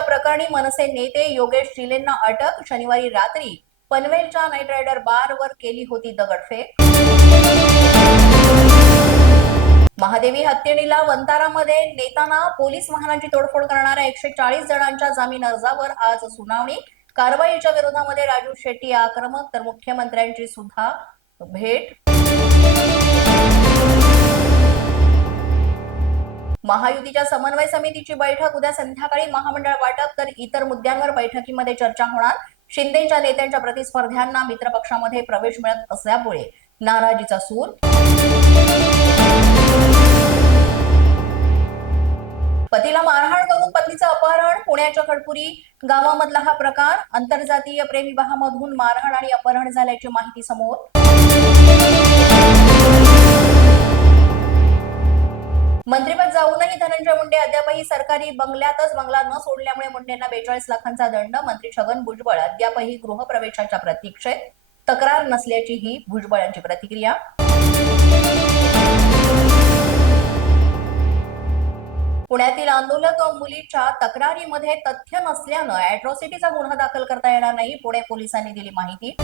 प्रकरणी मनसे नेते योगेश जिलेंना अटक. शनिवारी रात्री पनवेलच्या नाईट रायडर बारवर केली होती दगडफेक. महादेवी हत्येणीला वंतारामध्ये नेताना पोलीस वाहनांची तोडफोड करणाऱ्या एकशे चाळीस जणांच्या जामीन अर्जावर आज सुनावणी. कारवाईच्या विरोधामध्ये राजू शेट्टी आक्रमक तर मुख्यमंत्र्यांची सुद्धा भेट. महायुतीच्या समन्वय समितीची बैठक. उद्या संध्याकाळी महामंडळ वाटप तर इतर मुद्द्यांवर बैठकीमध्ये चर्चा होणार. शिंदेच्या नेत्यांच्या प्रतिस्पर्ध्यांना मित्रपक्षामध्ये प्रवेश मिळत असल्यामुळे नाराजीचा सूर. पतीला मारहाण करून पत्नीचं अपहरण पुण्याच्या खडपुरी गावामधला हा प्रकार. आंतरजातीय प्रेमविवाहामधून मारहाण आणि अपहरण झाल्याची माहिती समोर. मंत्रिपद जाऊनही धनंजय मुंडे अद्यापही सरकारी बंगल्यातच बंगला न सोडल्यामुळे मुंडेंना बेचाळीस लाखांचा दंड मंत्री छगन भुजबळ अद्यापही गृहप्रवेशाच्या प्रतीक्षेत तक्रार नसल्याची ही भुजबळ यांची प्रतिक्रिया. पुण्यातील आंदोलक मुलीच्या तक्रारीमध्ये तथ्य नसल्यानं अॅट्रॉसिटीचा गुन्हा दाखल करता येणार नाही पुणे पोलिसांनी दिली माहिती.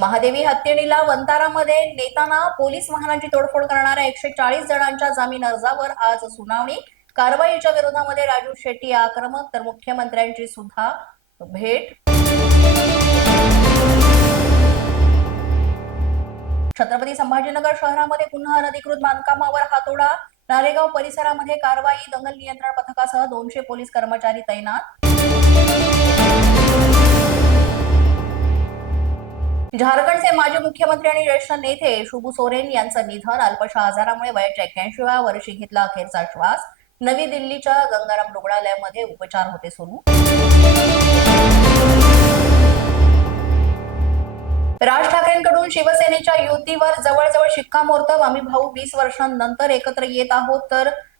महादेवी हत्येणीला वंतारामध्ये नेताना पोलीस वाहनांची तोडफोड करणाऱ्या एकशे चाळीस जणांच्या जामीन अर्जावर आज सुनावणी. कारवाईच्या विरोधामध्ये राजू शेट्टी आक्रमक तर मुख्यमंत्र्यांची सुद्धा भेट. छत्रपती संभाजीनगर शहरामध्ये पुन्हा अनधिकृत बांधकामावर हातोडा. नारेगाव परिसरामध्ये कारवाई दंगल नियंत्रण पथकासह दोनशे पोलीस कर्मचारी तैनात. झारखंडचे माजी मुख्यमंत्री आणि ज्येष्ठ नेते शुभू सोरेन यांचं निधन अल्पशा आजारामुळे वयाच्या एक्क्याऐंशीव्या वर्षी घेतला अखेरचा श्वास. नवी दिल्लीच्या गंगाराम रुग्णालयामध्ये उपचार होते सुरू राज ठाकरेंकडून शिवसेनेच्या युतीवर जवळजवळ शिक्कामोर्तब. आम्ही भाऊ वीस वर्षांनंतर एकत्र येत आहोत तर